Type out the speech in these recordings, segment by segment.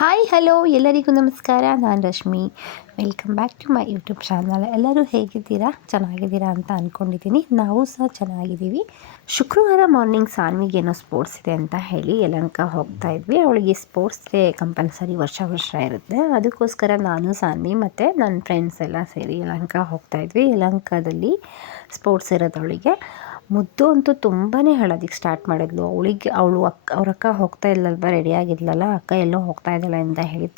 Hi hello ಎಲ್ಲರಿಗೂ ನಮಸ್ಕಾರ. ನಾನು Rashmi. Welcome back to my YouTube channel. ಎಲ್ಲರೂ ಹೇಗಿದ್ದೀರಾ? ಚೆನ್ನಾಗಿದ್ದೀರಾ ಅಂತ ಅಂದ್ಕೊಂಡಿದ್ದೀನಿ. ನಾವು ಸಹ ಚೆನ್ನಾಗಿದ್ದೀವಿ. ಶುಕ್ರವಾರ ಮಾರ್ನಿಂಗ್ ಸಾನ್ವಿಗೇನೋ ಸ್ಪೋರ್ಟ್ಸ್ ಇದೆ ಅಂತ ಹೇಳಿ ಯಲಹಂಕ ಹೋಗ್ತಾ ಇದ್ವಿ. ಅವಳಿಗೆ ಸ್ಪೋರ್ಟ್ಸ್ ಡೇ ಕಂಪಲ್ಸರಿ ವರ್ಷ ಇರುತ್ತೆ. ಅದಕ್ಕೋಸ್ಕರ ನಾನು ಸಾನ್ವಿ ಮತ್ತು ನನ್ನ ಫ್ರೆಂಡ್ಸ್ ಎಲ್ಲ ಸೇರಿ ಯಲಹಂಕ ಹೋಗ್ತಾ ಇದ್ವಿ. ಯಲಹಂಕದಲ್ಲಿ ಸ್ಪೋರ್ಟ್ಸ್ ಇರೋದು ಅವಳಿಗೆ. ಮುದ್ದು ಅಂತೂ ತುಂಬಾ ಅಳೋದಕ್ಕೆ ಸ್ಟಾರ್ಟ್ ಮಾಡಿದ್ಲು. ಅವ್ರ ಅಕ್ಕ ಹೋಗ್ತಾ ಇಲ್ಲಲ್ವ, ರೆಡಿ ಆಗಿದ್ಲಲ್ಲ, ಅಕ್ಕ ಎಲ್ಲೋ ಹೋಗ್ತಾ ಇದ್ದಾಳೆ ಅಂತ ಹೇಳಿ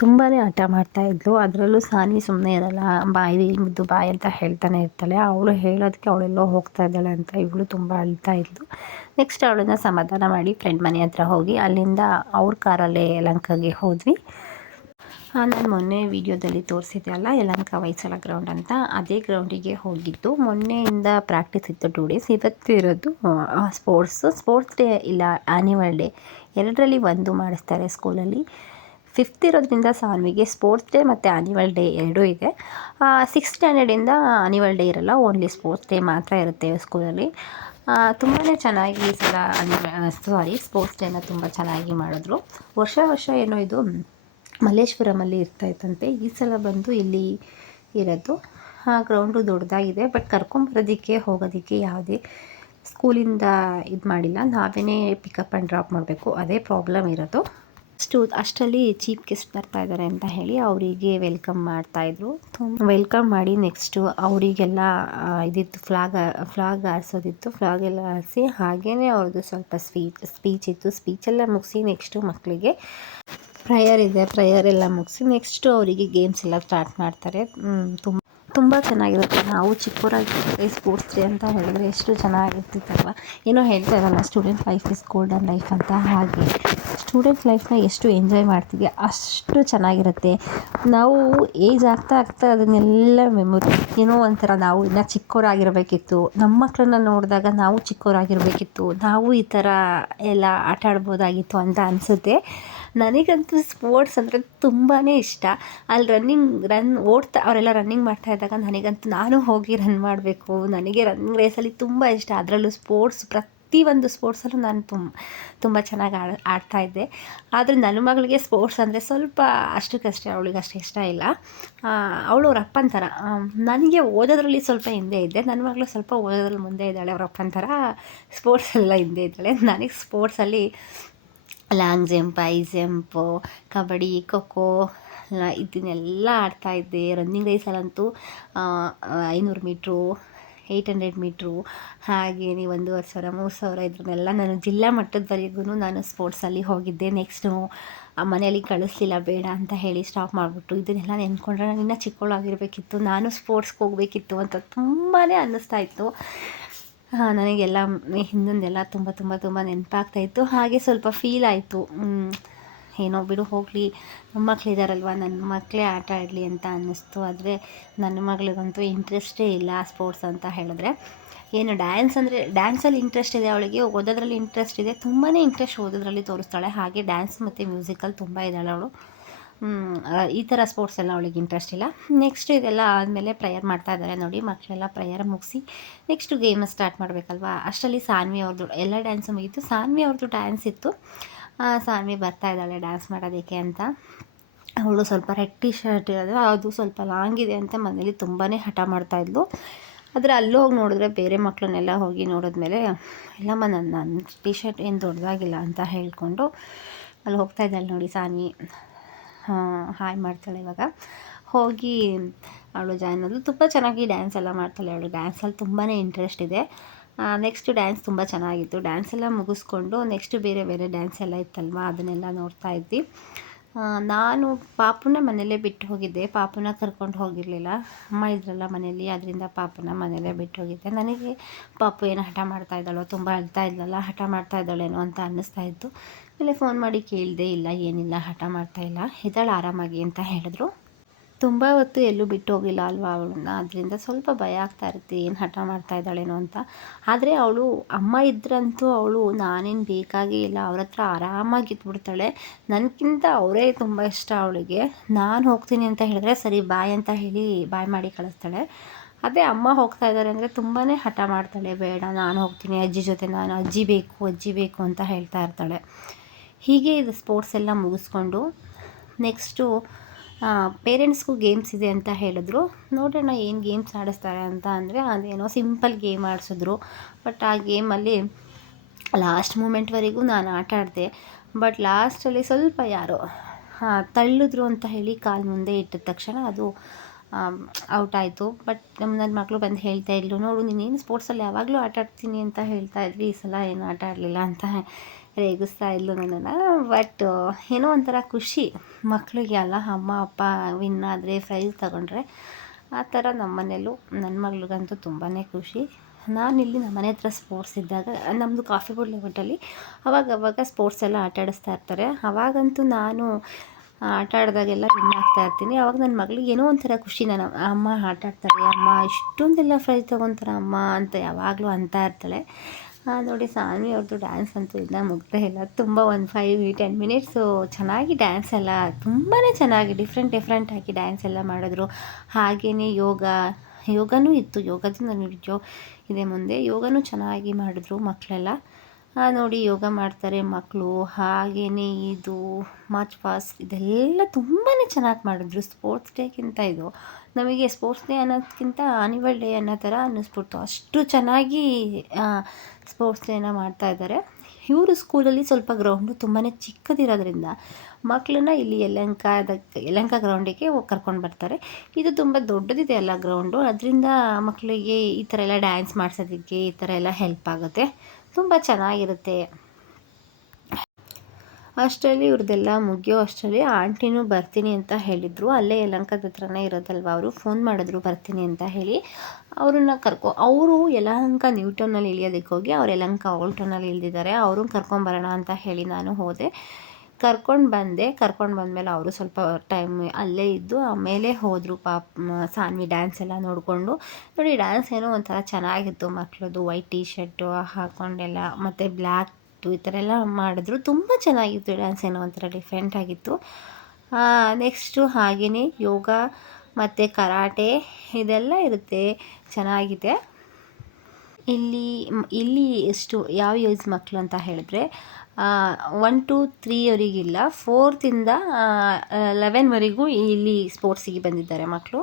ತುಂಬಾ ಹಠ ಮಾಡ್ತಾಯಿದ್ಲು. ಅದರಲ್ಲೂ ಸಾನ್ವಿ ಸುಮ್ಮನೆ ಇರಲ್ಲ, ಬಾಯಿ ಮುದ್ದು ಬಾಯಿ ಅಂತ ಹೇಳ್ತಾನೆ ಇರ್ತಾಳೆ. ಅವಳು ಹೇಳೋದಕ್ಕೆ ಅವಳೆಲ್ಲೋ ಹೋಗ್ತಾ ಇದ್ದಾಳೆ ಅಂತ ಇವಳು ತುಂಬ ಅಳ್ತಾ ಇದ್ಲು. ನೆಕ್ಸ್ಟ್ ಅವಳನ್ನ ಸಮಾಧಾನ ಮಾಡಿ ಫ್ರೆಂಡ್ ಮನೆ ಹತ್ರ ಹೋಗಿ ಅಲ್ಲಿಂದ ಅವ್ರ ಕಾರಲ್ಲೇ ಯಲಹಂಕಗೆ ಹೋದ್ವಿ. ನಾನು ಮೊನ್ನೆ ವೀಡಿಯೋದಲ್ಲಿ ತೋರಿಸಿದ್ದೆ ಅಲ್ಲ, ಯಲಹಂಕ ಹೊಯ್ಸಳ ಗ್ರೌಂಡ್ ಅಂತ, ಅದೇ ಗ್ರೌಂಡಿಗೆ ಹೋಗಿದ್ದು. ಮೊನ್ನೆಯಿಂದ ಪ್ರಾಕ್ಟೀಸ್ ಇತ್ತು 2 ಡೇಸ್. ಇವತ್ತು ಇರೋದು ಸ್ಪೋರ್ಟ್ಸ್ ಡೇ ಇಲ್ಲ ಆ್ಯನಿವಲ್ ಡೇ, ಎರಡರಲ್ಲಿ ಒಂದು ಮಾಡಿಸ್ತಾರೆ ಸ್ಕೂಲಲ್ಲಿ. 5th ಇರೋದ್ರಿಂದ ಸಾನ್ವಿಗೆ ಸ್ಪೋರ್ಟ್ಸ್ ಡೇ ಮತ್ತು ಆ್ಯನಿವಲ್ ಡೇ ಎರಡೂ ಇದೆ. 6th ಸ್ಟ್ಯಾಂಡರ್ಡಿಂದ ಆ್ಯನಿವಲ್ ಡೇ ಇರಲ್ಲ, ಓನ್ಲಿ ಸ್ಪೋರ್ಟ್ಸ್ ಡೇ ಮಾತ್ರ ಇರುತ್ತೆ ಸ್ಕೂಲಲ್ಲಿ. ತುಂಬಾ ಚೆನ್ನಾಗಿ ಈ ಸಲ ಸ್ಪೋರ್ಟ್ಸ್ ಡೇನ ತುಂಬ ಚೆನ್ನಾಗಿ ಮಾಡಿದ್ರು. ವರ್ಷ ಏನೋ ಇದು ಮಲ್ಲೇಶ್ವರಮಲ್ಲಿ ಇರ್ತಾಯಿತ್ತಂತೆ, ಈ ಸಲ ಬಂದು ಇಲ್ಲಿ ಇರೋದು. ಗ್ರೌಂಡು ದೊಡ್ಡದಾಗಿದೆ, ಬಟ್ ಕರ್ಕೊಂಬರೋದಕ್ಕೆ ಹೋಗೋದಕ್ಕೆ ಯಾವುದೇ ಸ್ಕೂಲಿಂದ ಇದು ಮಾಡಿಲ್ಲ. ನಾವೇ ಪಿಕಪ್ ಆ್ಯಂಡ್ ಡ್ರಾಪ್ ಮಾಡಬೇಕು, ಅದೇ ಪ್ರಾಬ್ಲಮ್ ಇರೋದು. ಅಷ್ಟರಲ್ಲಿ ಚೀಫ್ ಗೆಸ್ಟ್ ಬರ್ತಾ ಇದ್ದಾರೆ ಅಂತ ಹೇಳಿ ಅವರಿಗೆ ವೆಲ್ಕಮ್ ಮಾಡ್ತಾಯಿದ್ರು. ವೆಲ್ಕಮ್ ಮಾಡಿ ನೆಕ್ಸ್ಟು ಅವರಿಗೆಲ್ಲ ಇದಿತ್ತು, ಫ್ಲಾಗ್ ಆರಿಸೋದಿತ್ತು. ಫ್ಲಾಗ್ ಎಲ್ಲ ಆರಿಸಿ ಹಾಗೆಯೇ ಅವ್ರದ್ದು ಸ್ವಲ್ಪ ಸ್ಪೀಚ್ ಇತ್ತು. ಸ್ಪೀಚೆಲ್ಲ ಮುಗಿಸಿ ನೆಕ್ಸ್ಟು ಮಕ್ಕಳಿಗೆ ಪ್ರೇಯರ್ ಇದೆ, ಪ್ರೇಯರ್ ಎಲ್ಲ ಮುಗಿಸಿ ನೆಕ್ಸ್ಟು ಅವರಿಗೆ ಗೇಮ್ಸ್ ಎಲ್ಲ ಸ್ಟಾರ್ಟ್ ಮಾಡ್ತಾರೆ. ತುಂಬ ಚೆನ್ನಾಗಿರುತ್ತೆ. ನಾವು ಚಿಕ್ಕವರಾಗಿದ್ದರೆ ಸ್ಪೋರ್ಟ್ಸ್ ಡೇ ಅಂತ ಹೇಳಿದ್ರೆ ಎಷ್ಟು ಚೆನ್ನಾಗಿರ್ತಿತ್ತಲ್ವ. ಏನೋ ಹೇಳ್ತಾ ಇರಲ್ಲ, student life is golden life ಅಂತ. ಹಾಗೆ ಸ್ಟೂಡೆಂಟ್ ಲೈಫ್ನ ಎಷ್ಟು ಎಂಜಾಯ್ ಮಾಡ್ತೀವಿ ಅಷ್ಟು ಚೆನ್ನಾಗಿರುತ್ತೆ. ನಾವು ಏಜ್ ಆಗ್ತಾ ಅದನ್ನೆಲ್ಲ ಮೆಮೊರಿ, ಏನೋ ಒಂಥರ ನಾವು ಇನ್ನೂ ಚಿಕ್ಕವರಾಗಿರಬೇಕಿತ್ತು, ನಮ್ಮ ಮಕ್ಕಳನ್ನ ನೋಡಿದಾಗ ನಾವು ಚಿಕ್ಕವರಾಗಿರಬೇಕಿತ್ತು, ನಾವು ಈ ಥರ ಎಲ್ಲ ಆಟ ಆಡ್ಬೋದಾಗಿತ್ತು ಅಂತ ಅನಿಸುತ್ತೆ. ನನಗಂತೂ ಸ್ಪೋರ್ಟ್ಸ್ ಅಂದರೆ ತುಂಬಾ ಇಷ್ಟ. ಅಲ್ಲಿ ಅವರೆಲ್ಲ ರನ್ನಿಂಗ್ ಮಾಡ್ತಾ ಇದ್ದಾಗ ನನಗಂತೂ ನಾನು ಹೋಗಿ ರನ್ ಮಾಡಬೇಕು. ನನಗೆ ರನ್ನಿಂಗ್ ರೇಸಲ್ಲಿ ತುಂಬ ಇಷ್ಟ. ಅದರಲ್ಲೂ ಪ್ರತಿಯೊಂದು ಸ್ಪೋರ್ಟ್ಸಲ್ಲೂ ನಾನು ತುಂಬ ಚೆನ್ನಾಗಿ ಆಡ್ತಾಯಿದ್ದೆ. ಆದರೆ ನನ್ನ ಮಗಳಿಗೆ ಸ್ಪೋರ್ಟ್ಸ್ ಅಂದರೆ ಸ್ವಲ್ಪ ಅಷ್ಟಕ್ಕಷ್ಟೇ, ಅವಳಿಗೆ ಅಷ್ಟು ಇಷ್ಟ ಇಲ್ಲ. ಅವಳು ಅವ್ರ ಅಪ್ಪನ ಥರ. ನನಗೆ ಓದೋದ್ರಲ್ಲಿ ಸ್ವಲ್ಪ ಹಿಂದೆ ಇದ್ದೆ, ನನ್ನ ಮಗಳು ಸ್ವಲ್ಪ ಓದೋದ್ರಲ್ಲಿ ಮುಂದೆ ಇದ್ದಾಳೆ. ಅವ್ರ ಅಪ್ಪನ ಥರ ಸ್ಪೋರ್ಟ್ಸೆಲ್ಲ ಹಿಂದೆ ಇದ್ದಾಳೆ. ನನಗೆ ಸ್ಪೋರ್ಟ್ಸಲ್ಲಿ long jump, high jump, kabaddi, kho kho ಇದನ್ನೆಲ್ಲ ಆಡ್ತಾಯಿದ್ದೆ. ರನ್ನಿಂಗ್ ರೇಸಲ್ಲಂತೂ 500 ಮೀಟ್ರು, 800 ಮೀಟ್ರು, ಹಾಗೆಯೇ 1,500, 3,000 ಇದನ್ನೆಲ್ಲ ನಾನು ಜಿಲ್ಲಾ ಮಟ್ಟದವರೆಗೂ ನಾನು ಸ್ಪೋರ್ಟ್ಸಲ್ಲಿ ಹೋಗಿದ್ದೆ. ನೆಕ್ಸ್ಟು ಮನೆಯಲ್ಲಿ ಕಳಿಸ್ಲಿಲ್ಲ, ಬೇಡ ಅಂತ ಹೇಳಿ ಸ್ಟಾಪ್ ಮಾಡಿಬಿಟ್ಟು. ಇದನ್ನೆಲ್ಲ ನೆನ್ಕೊಂಡ್ರೆ ನಾನು ಇನ್ನೂ ಚಿಕ್ಕವಳಾಗಿರಬೇಕಿತ್ತು, ನಾನು ಸ್ಪೋರ್ಟ್ಸ್ಗೆ ಹೋಗಬೇಕಿತ್ತು ಅಂತ ತುಂಬಾ ಅನ್ನಿಸ್ತಾ ಇತ್ತು. ನನಗೆಲ್ಲ ಹಿಂದಿಂದೆಲ್ಲ ತುಂಬ ನೆನಪಾಗ್ತಾಯಿತ್ತು. ಹಾಗೆ ಸ್ವಲ್ಪ ಫೀಲ್ ಆಯಿತು, ಏನೋ ಬಿಡು ಹೋಗಲಿ, ನಮ್ಮ ಮಕ್ಕಳಿದಾರಲ್ವ, ನನ್ನ ಮಕ್ಕಳೇ ಆಟ ಆಡಲಿ ಅಂತ ಅನ್ನಿಸ್ತು. ಆದರೆ ನನ್ನ ಮಗಳಿಗಂತೂ ಇಂಟ್ರೆಸ್ಟೇ ಇಲ್ಲ ಸ್ಪೋರ್ಟ್ಸ್ ಅಂತ ಹೇಳಿದ್ರೆ. ಏನು ಡ್ಯಾನ್ಸಲ್ಲಿ ಇಂಟ್ರೆಸ್ಟ್ ಇದೆ ಅವಳಿಗೆ, ಓದೋದ್ರಲ್ಲಿ ಇಂಟ್ರೆಸ್ಟ್ ಇದೆ, ತುಂಬಾ ಇಂಟ್ರೆಸ್ಟ್ ಓದೋದ್ರಲ್ಲಿ ತೋರಿಸ್ತಾಳೆ. ಹಾಗೆ ಡ್ಯಾನ್ಸ್ ಮತ್ತು ಮ್ಯೂಸಿಕಲ್ ತುಂಬ ಇದ್ದಾಳೆ ಅವಳು. ಈ ಥರ ಸ್ಪೋರ್ಟ್ಸ್ ಎಲ್ಲ ಅವಳಿಗೆ ಇಂಟ್ರೆಸ್ಟ್ ಇಲ್ಲ. ನೆಕ್ಸ್ಟ್ ಇದೆಲ್ಲ ಆದಮೇಲೆ ಪ್ರೇಯರ್ ಮಾಡ್ತಾ ಇದ್ದಾರೆ ನೋಡಿ, ಮಕ್ಕಳೆಲ್ಲ ಪ್ರೇಯರ್ ಮುಗಿಸಿ ನೆಕ್ಸ್ಟು ಗೇಮ್ ಸ್ಟಾರ್ಟ್ ಮಾಡಬೇಕಲ್ವ. ಅಷ್ಟರಲ್ಲಿ ಸಾನ್ವಿ ಅವ್ರದ್ದು ಎಲ್ಲ ಡ್ಯಾನ್ಸು ಮುಗೀತು. ಸಾನ್ವಿ ಅವ್ರದ್ದು ಡ್ಯಾನ್ಸ್ ಇತ್ತು. ಸಾನ್ವಿ ಬರ್ತಾ ಇದ್ದಾಳೆ ಡ್ಯಾನ್ಸ್ ಮಾಡೋದಕ್ಕೆ ಅಂತ. ಅವಳು ಸ್ವಲ್ಪ ರೆಡ್ ಟಿ ಶರ್ಟ್ ಇರೋದು, ಅದು ಸ್ವಲ್ಪ ಲಾಂಗ್ ಇದೆ ಅಂತ ಮನೇಲಿ ತುಂಬಾ ಹಠ ಮಾಡ್ತಾಯಿದ್ಲು. ಆದರೆ ಅಲ್ಲೂ ಹೋಗಿ ನೋಡಿದ್ರೆ ಬೇರೆ ಮಕ್ಕಳನ್ನೆಲ್ಲ ಹೋಗಿ ನೋಡಿದ್ಮೇಲೆ, ಇಲ್ಲಮ್ಮ ನನ್ನ ಟಿ ಶರ್ಟ್ ಏನು ದೊಡ್ಡದಾಗಿಲ್ಲ ಅಂತ ಹೇಳಿಕೊಂಡು ಅಲ್ಲಿ ಹೋಗ್ತಾ ಇದ್ದಾಳೆ ನೋಡಿ ಸಾನ್ವಿ. ಹಾಯ್ ಮಾಡ್ತಾಳೆ ಇವಾಗ. ಹೋಗಿ ಅವಳು ಜಾಯ್ನ್ ಆದಳು. ತುಂಬ ಚೆನ್ನಾಗಿ ಡ್ಯಾನ್ಸ್ ಎಲ್ಲ ಮಾಡ್ತಾಳೆ ಅವಳು. ಡ್ಯಾನ್ಸಲ್ಲಿ ತುಂಬಾ ಇಂಟ್ರೆಸ್ಟ್ ಇದೆ. ನೆಕ್ಸ್ಟು ಡ್ಯಾನ್ಸ್ ತುಂಬ ಚೆನ್ನಾಗಿತ್ತು. ಡ್ಯಾನ್ಸ್ ಎಲ್ಲ ಮುಗಿಸ್ಕೊಂಡು ನೆಕ್ಸ್ಟು ಬೇರೆ ಡ್ಯಾನ್ಸ್ ಎಲ್ಲ ಇತ್ತಲ್ವ, ಅದನ್ನೆಲ್ಲ ನೋಡ್ತಾ ಇದ್ವಿ. ನಾನು ಪಾಪುನ ಮನೆಯಲ್ಲೇ ಬಿಟ್ಟು ಹೋಗಿದ್ದೆ. ಪಾಪುನ ಕರ್ಕೊಂಡು ಹೋಗಿರಲಿಲ್ಲ, ಅಮ್ಮ ಇದ್ರಲ್ಲ ಮನೇಲಿ, ಅದರಿಂದ ಪಾಪುನ ಮನೆಯಲ್ಲೇ ಬಿಟ್ಟು ಹೋಗಿದ್ದೆ. ನನಗೆ ಪಾಪು ಏನು ಹಠ ಮಾಡ್ತಾ ಇದ್ದಾಳೋ, ತುಂಬ ಅಳ್ತಾ ಇದ್ದಳಲ್ಲ, ಹಠ ಮಾಡ್ತಾ ಇದ್ದಾಳೇನೋ ಅಂತ ಅನ್ನಿಸ್ತಾ ಇತ್ತು. ಆಮೇಲೆ ಫೋನ್ ಮಾಡಿ ಕೇಳಿದೆ, ಇಲ್ಲ ಏನಿಲ್ಲ, ಹಠ ಮಾಡ್ತಾ ಇಲ್ಲ, ಇದ್ದಾಳೆ ಆರಾಮಾಗಿ ಅಂತ ಹೇಳಿದ್ರು. ತುಂಬ ಹೊತ್ತು ಎಲ್ಲೂ ಬಿಟ್ಟು ಹೋಗಿಲ್ಲ ಅಲ್ವಾ ಅವಳನ್ನ, ಅದರಿಂದ ಸ್ವಲ್ಪ ಭಯ ಆಗ್ತಾ ಇರುತ್ತೆ, ಏನು ಹಠ ಮಾಡ್ತಾ ಇದ್ದಾಳೇನೋ ಅಂತ. ಆದರೆ ಅವಳು ಅಮ್ಮ ಇದ್ರಂತೂ ಅವಳು ನಾನೇನು ಬೇಕಾಗೇ ಇಲ್ಲ, ಅವ್ರ ಹತ್ರ ಆರಾಮಾಗಿ ಇದ್ಬಿಡ್ತಾಳೆ. ನನಗಿಂತ ಅವರೇ ತುಂಬ ಇಷ್ಟ ಅವಳಿಗೆ. ನಾನು ಹೋಗ್ತೀನಿ ಅಂತ ಹೇಳಿದ್ರೆ ಸರಿ ಬಾಯ್ ಅಂತ ಹೇಳಿ ಬಾಯ್ ಮಾಡಿ ಕಳಿಸ್ತಾಳೆ. ಅದೇ ಅಮ್ಮ ಹೋಗ್ತಾ ಇದ್ದಾರೆ ಅಂದರೆ ತುಂಬಾ ಹಠ ಮಾಡ್ತಾಳೆ, ಬೇಡ ನಾನು ಹೋಗ್ತೀನಿ ಅಜ್ಜಿ ಜೊತೆ, ನಾನು ಅಜ್ಜಿ ಬೇಕು ಅಂತ ಹೇಳ್ತಾ ಇರ್ತಾಳೆ. ಹೀಗೆ ಇದು ಸ್ಪೋರ್ಟ್ಸ್ ಎಲ್ಲ ಮುಗಿಸ್ಕೊಂಡು ನೆಕ್ಸ್ಟು ಪೇರೆಂಟ್ಸ್ಗೂ ಗೇಮ್ಸ್ ಇದೆ ಅಂತ ಹೇಳಿದ್ರು. ನೋಡೋಣ ಏನು ಗೇಮ್ಸ್ ಆಡಿಸ್ತಾರೆ ಅಂತ ಅಂದರೆ ಅದೇನೋ ಸಿಂಪಲ್ ಗೇಮ್ ಆಡಿಸಿದ್ರು. ಬಟ್ ಆ ಗೇಮಲ್ಲಿ ಲಾಸ್ಟ್ ಮೂಮೆಂಟ್ವರೆಗೂ ನಾನು ಆಟ ಆಡಿದೆ. ಬಟ್ ಲಾಸ್ಟಲ್ಲಿ ಸ್ವಲ್ಪ ಯಾರೋ ತಳ್ಳಿದ್ರು ಅಂತ ಹೇಳಿ ಕಾಲು ಮುಂದೆ ಇಟ್ಟಿದ ತಕ್ಷಣ ಅದು ಔಟ್ ಆಯಿತು. ಬಟ್ ನನ್ನ ಮಗಳು ಬಂದು ಹೇಳ್ತಾ ಇದ್ಲು, ನೋಡು ನೀನೇನು ಸ್ಪೋರ್ಟ್ಸಲ್ಲಿ ಯಾವಾಗಲೂ ಆಟ ಆಡ್ತೀನಿ ಅಂತ ಹೇಳ್ತಾ ಇದ್ವಿ, ಈ ಸಲ ಏನು ಆಟ ಆಡಲಿಲ್ಲ ಅಂತ ರೇಗಿಸ್ತಾ ಇದ್ಲು ನನ್ನನ್ನು. ಬಟ್ ಏನೋ ಒಂಥರ ಖುಷಿ ಮಕ್ಕಳಿಗೆ ಅಲ್ಲ, ಅಮ್ಮ ಅಪ್ಪ ವಿನ್ ಆದರೆ ಪ್ರೈಸ್ ತಗೊಂಡ್ರೆ ಆ ಥರ ನಮ್ಮ ಮನೇಲೂ ನನ್ನ ಮಗಳಿಗಂತೂ ತುಂಬಾ ಖುಷಿ. ನಾನಿಲ್ಲಿ ನಮ್ಮ ಮನೆ ಹತ್ರ ಸ್ಪೋರ್ಟ್ಸ್ ಇದ್ದಾಗ ನಮ್ಮದು ಕಾಫಿ ಬೋರ್ಡ್ ಲೆವೆಟಲ್ಲಿ ಅವಾಗವಾಗ ಸ್ಪೋರ್ಟ್ಸ್ ಎಲ್ಲ ಆಟ ಆಡಿಸ್ತಾ ಇರ್ತಾರೆ. ಅವಾಗಂತೂ ನಾನು ಆಟ ಆಡಿದಾಗೆಲ್ಲ ವಿನ್ ಆಗ್ತಾ ಇರ್ತೀನಿ. ಆವಾಗ ನನ್ನ ಮಗಳಿಗೆ ಏನೋ ಒಂಥರ ಖುಷಿ, ನಾನು ಅಮ್ಮ ಆಟ ಆಡ್ತಾರೆ, ಅಮ್ಮ ಇಷ್ಟೊಂದೆಲ್ಲ ಪ್ರೈಸ್ ತೊಗೊತಾರೆ ಅಮ್ಮ ಅಂತ ಯಾವಾಗಲೂ ಅಂತ ಇರ್ತಾಳೆ. ನೋಡಿ ಸಾನ್ವಿ ಅವ್ರದ್ದು ಡ್ಯಾನ್ಸ್ ಅಂತೂ ಇದನ್ನ ಮುಗ್ದೇ ಇಲ್ಲ. ತುಂಬ ಒಂದು 5-10 ಮಿನಿಟ್ಸು ಚೆನ್ನಾಗಿ ಡ್ಯಾನ್ಸ್ ಎಲ್ಲ ತುಂಬಾ ಚೆನ್ನಾಗಿ ಡಿಫ್ರೆಂಟಾಗಿ ಡ್ಯಾನ್ಸ್ ಎಲ್ಲ ಮಾಡಿದ್ರು. ಹಾಗೆಯೇ ಯೋಗನೂ ಇತ್ತು. ಯೋಗದ ನಾನು ವಿಡಿಯೋ ಇದೆ ಮುಂದೆ. ಯೋಗನೂ ಚೆನ್ನಾಗಿ ಮಾಡಿದ್ರು ಮಕ್ಕಳೆಲ್ಲ. ನೋಡಿ ಯೋಗ ಮಾಡ್ತಾರೆ ಮಕ್ಕಳು. ಹಾಗೆಯೇ ಇದು ಮಾರ್ಚ್ ಪಾಸ್ಟ್ ಇದೆಲ್ಲ ತುಂಬಾ ಚೆನ್ನಾಗಿ ಮಾಡಿದ್ರು. ಸ್ಪೋರ್ಟ್ಸ್ ಡೇಗಿಂತ ಇದು ನಮಗೆ ಸ್ಪೋರ್ಟ್ಸ್ ಡೇ ಅನ್ನೋದಕ್ಕಿಂತ ಆ್ಯನಿವಲ್ ಡೇ ಅನ್ನೋ ಥರ ಅನ್ನಿಸ್ಬಿಡ್ತು. ಅಷ್ಟು ಚೆನ್ನಾಗಿ ಸ್ಪೋರ್ಟ್ಸ್ ಡೇನ ಮಾಡ್ತಾಯಿದ್ದಾರೆ. ಇವರು ಸ್ಕೂಲಲ್ಲಿ ಸ್ವಲ್ಪ ಗ್ರೌಂಡು ತುಂಬಾ ಚಿಕ್ಕದಿರೋದ್ರಿಂದ ಮಕ್ಕಳನ್ನ ಇಲ್ಲಿ ಯಲಹಂಕ ಗ್ರೌಂಡಿಗೆ ಕರ್ಕೊಂಡು ಬರ್ತಾರೆ. ಇದು ತುಂಬ ದೊಡ್ಡದಿದೆ ಅಲ್ಲ ಗ್ರೌಂಡು, ಅದರಿಂದ ಮಕ್ಕಳಿಗೆ ಈ ಥರ ಎಲ್ಲ ಡ್ಯಾನ್ಸ್ ಮಾಡಿಸೋದಕ್ಕೆ ಈ ಥರ ಎಲ್ಲ ಹೆಲ್ಪ್ ಆಗುತ್ತೆ, ತುಂಬ ಚೆನ್ನಾಗಿರುತ್ತೆ. ಅಷ್ಟರಲ್ಲಿ ಇವ್ರದ್ದೆಲ್ಲ ಮುಗಿಯೋ ಅಷ್ಟರಲ್ಲಿ ಆಂಟಿನೂ ಬರ್ತೀನಿ ಅಂತ ಹೇಳಿದರು. ಅಲ್ಲೇ ಯಲಹಂಕದ ಹತ್ರನೇ ಇರೋದಲ್ವ, ಅವರು ಫೋನ್ ಮಾಡಿದ್ರು ಬರ್ತೀನಿ ಅಂತ ಹೇಳಿ. ಅವ್ರನ್ನ ಅವರು ಯಲಹಂಕ ನ್ಯೂ ಟೌನಲ್ಲಿ ಇಳಿಯೋದಕ್ಕೆ ಹೋಗಿ ಅವ್ರು ಯಲಹಂಕ ಓಲ್ಡ್ ಟೌನಲ್ಲಿ ಇಳಿದಿದ್ದಾರೆ. ಅವ್ರನ್ನ ಕರ್ಕೊಂಬರೋಣ ಅಂತ ಹೇಳಿ ನಾನು ಹೋದೆ. ಕರ್ಕೊಂಡು ಬಂದಮೇಲೆ ಅವರು ಸ್ವಲ್ಪ ಟೈಮ್ ಅಲ್ಲೇ ಇದ್ದು ಆಮೇಲೆ ಹೋದರು. ಸಾನ್ವಿ ಡ್ಯಾನ್ಸ್ ಎಲ್ಲ ನೋಡಿಕೊಂಡು. ನೋಡಿ ಡ್ಯಾನ್ಸ್ ಏನೋ ಒಂಥರ ಚೆನ್ನಾಗಿತ್ತು ಮಕ್ಕಳದು. ವೈಟ್ ಟೀ ಶರ್ಟು ಹಾಕ್ಕೊಂಡೆಲ್ಲ ಮತ್ತು ಬ್ಲ್ಯಾಕ್ ಈ ಥರ ಎಲ್ಲ ಮಾಡಿದ್ರು. ತುಂಬ ಚೆನ್ನಾಗಿತ್ತು ಡ್ಯಾನ್ಸ್, ಏನೋ ಒಂಥರ ಡಿಫ್ರೆಂಟಾಗಿತ್ತು. ನೆಕ್ಸ್ಟು ಹಾಗೆಯೇ ಯೋಗ ಮತ್ತು ಕರಾಟೆ ಇದೆಲ್ಲ ಇರುತ್ತೆ, ಚೆನ್ನಾಗಿದೆ. ಇಲ್ಲಿ ಎಷ್ಟು ಯಾವ ಏಜ್ ಮಕ್ಕಳು ಅಂತ ಹೇಳಿದ್ರೆ 1 to 3 ಅವರಿಗಿಲ್ಲ, 4th-ಇಂದ 11ವರೆಗೂ ಇಲ್ಲಿ ಸ್ಪೋರ್ಟ್ಸಿಗೆ ಬಂದಿದ್ದಾರೆ ಮಕ್ಕಳು.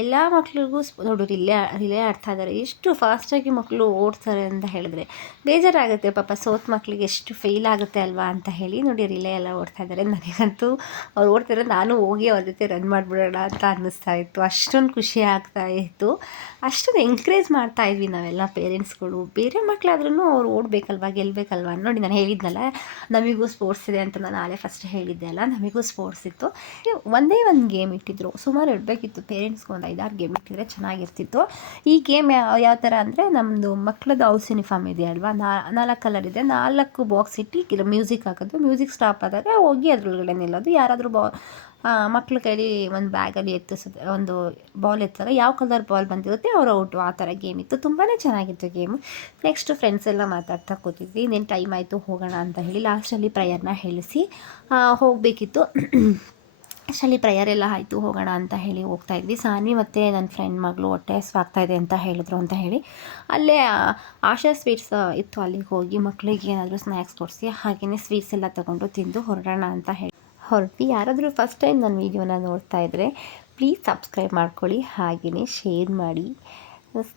ಎಲ್ಲ ಮಕ್ಳಿಗೂ ನೋಡು ರಿಲೇ ಆಡ್ತಾ ಇದ್ದಾರೆ. ಎಷ್ಟು ಫಾಸ್ಟಾಗಿ ಮಕ್ಕಳು ಓಡ್ತಾರೆ ಅಂತ ಹೇಳಿದ್ರೆ ಬೇಜಾರಾಗುತ್ತೆ. ಪಾಪ ಸೋತ್ ಮಕ್ಕಳಿಗೆ ಎಷ್ಟು ಫೇಲ್ ಆಗುತ್ತೆ ಅಲ್ವಾ ಅಂತ ಹೇಳಿ ನೋಡಿ ರಿಲೇ ಎಲ್ಲ ಓಡ್ತಾ ಇದ್ದಾರೆ. ನನಗಂತೂ ಅವ್ರು ಓಡ್ತಾರೆ, ನಾನು ಹೋಗಿ ಅವ್ರ ಜೊತೆ ರನ್ ಮಾಡಿಬಿಡೋಣ ಅಂತ ಅನ್ನಿಸ್ತಾ ಇತ್ತು. ಅಷ್ಟೊಂದು ಖುಷಿ ಆಗ್ತಾ ಇತ್ತು. ಅಷ್ಟೊಂದು ಎಂಕರೇಜ್ ಮಾಡ್ತಾ ಇದ್ವಿ ನಾವೆಲ್ಲ ಪೇರೆಂಟ್ಸ್ಗಳು. ಬೇರೆ ಮಕ್ಕಳಾದ್ರೂ ಅವ್ರು ಓಡಬೇಕಲ್ವ, ಗೆಲ್ಲಬೇಕಲ್ವ. ನೋಡಿ ನಾನು ಹೇಳಿದ್ನಲ್ಲ ನಮಗೂ ಸ್ಪೋರ್ಟ್ಸ್ ಇದೆ ಅಂತ, ನಾನು ಆಲೇ ಫಸ್ಟ್ ಹೇಳಿದ್ದೆ ಅಲ್ಲ, ನಮಗೂ ಸ್ಪೋರ್ಟ್ಸ್ ಇತ್ತು. ಒಂದೇ ಒಂದು ಗೇಮ್ ಇಟ್ಟಿದ್ರು, ಸುಮಾರು ಇಡಬೇಕಿತ್ತು. ಪೇರೆಂಟ್ಸ್ಗೆ ಒಂದು 5-6 ಗೇಮ್ ಇಟ್ಟಿದ್ರೆ ಚೆನ್ನಾಗಿರ್ತಿತ್ತು. ಈ ಗೇಮ್ ಯಾವ ಥರ ಅಂದರೆ ನಮ್ಮದು ಮಕ್ಕಳದ್ದು ಹೌಸ್ ಯೂನಿಫಾರ್ಮ್ ಇದೆ ಅಲ್ವಾ, 4 ಕಲರ್ ಇದೆ, 4 ಬಾಕ್ಸ್ ಇಟ್ಟು ಮ್ಯೂಸಿಕ್ ಹಾಕೋದು. ಮ್ಯೂಸಿಕ್ ಸ್ಟಾಪ್ ಆದಾಗ ಹೋಗಿ ಅದರೊಳಗಡೆ ನಿಲ್ಲೋದು. ಯಾರಾದರೂ ಮಕ್ಳ ಕೈಲಿ ಒಂದು ಬ್ಯಾಗಲ್ಲಿ ಒಂದು ಬಾಲ್ ಎತ್ತಾರೆ, ಯಾವ ಕಲರ್ ಬಾಲ್ ಬಂದಿರುತ್ತೆ ಅವರು ಔಟು. ಆ ಥರ ಗೇಮ್ ಇತ್ತು, ತುಂಬಾ ಚೆನ್ನಾಗಿತ್ತು ಗೇಮು. ನೆಕ್ಸ್ಟು ಫ್ರೆಂಡ್ಸ್ ಎಲ್ಲ ಮಾತಾಡ್ತಾ ಕೂತಿದ್ವಿ. ಇನ್ನೇನು ಟೈಮ್ ಆಯಿತು ಹೋಗೋಣ ಅಂತ ಹೇಳಿ ಲಾಸ್ಟಲ್ಲಿ ಪ್ರೇಯರ್ನ ಹೇಳಿಸಿ ಹೋಗಬೇಕಿತ್ತು. ಅಷ್ಟರಲ್ಲಿ ಪ್ರೇಯರ್ ಎಲ್ಲ ಆಯಿತು, ಹೋಗೋಣ ಅಂತ ಹೇಳಿ ಹೋಗ್ತಾಯಿದ್ವಿ. ಸಾನ್ವಿ ಮತ್ತು ನನ್ನ ಫ್ರೆಂಡ್ ಮಗಳು ಹೊಟ್ಟೆ ಹಸ್ವಾಗ್ತಾಯಿದೆ ಅಂತ ಹೇಳಿದ್ರು ಅಂತ ಹೇಳಿ ಅಲ್ಲೇ ಆಶಾ ಸ್ವೀಟ್ಸ್ ಇತ್ತು, ಅಲ್ಲಿಗೆ ಹೋಗಿ ಮಕ್ಕಳಿಗೆ ಏನಾದರೂ ಸ್ನ್ಯಾಕ್ಸ್ ಕೊಡಿಸಿ ಹಾಗೆಯೇ ಸ್ವೀಟ್ಸ್ ಎಲ್ಲ ತೊಗೊಂಡು ತಿಂದು ಹೊರಡೋಣ ಅಂತ ಹೇಳಿ ಹೊರಟ್ವಿ. ಯಾರಾದರೂ ಫಸ್ಟ್ ಟೈಮ್ ನನ್ನ ವೀಡಿಯೋನ ನೋಡ್ತಾ ಇದ್ದರೆ ಪ್ಲೀಸ್ ಸಬ್ಸ್ಕ್ರೈಬ್ ಮಾಡ್ಕೊಳ್ಳಿ, ಹಾಗೆಯೇ ಶೇರ್ ಮಾಡಿ,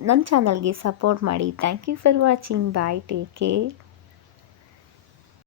ನನ್ನ ಚಾನಲ್ಗೆ ಸಪೋರ್ಟ್ ಮಾಡಿ. Thank you for watching. Bye, take care.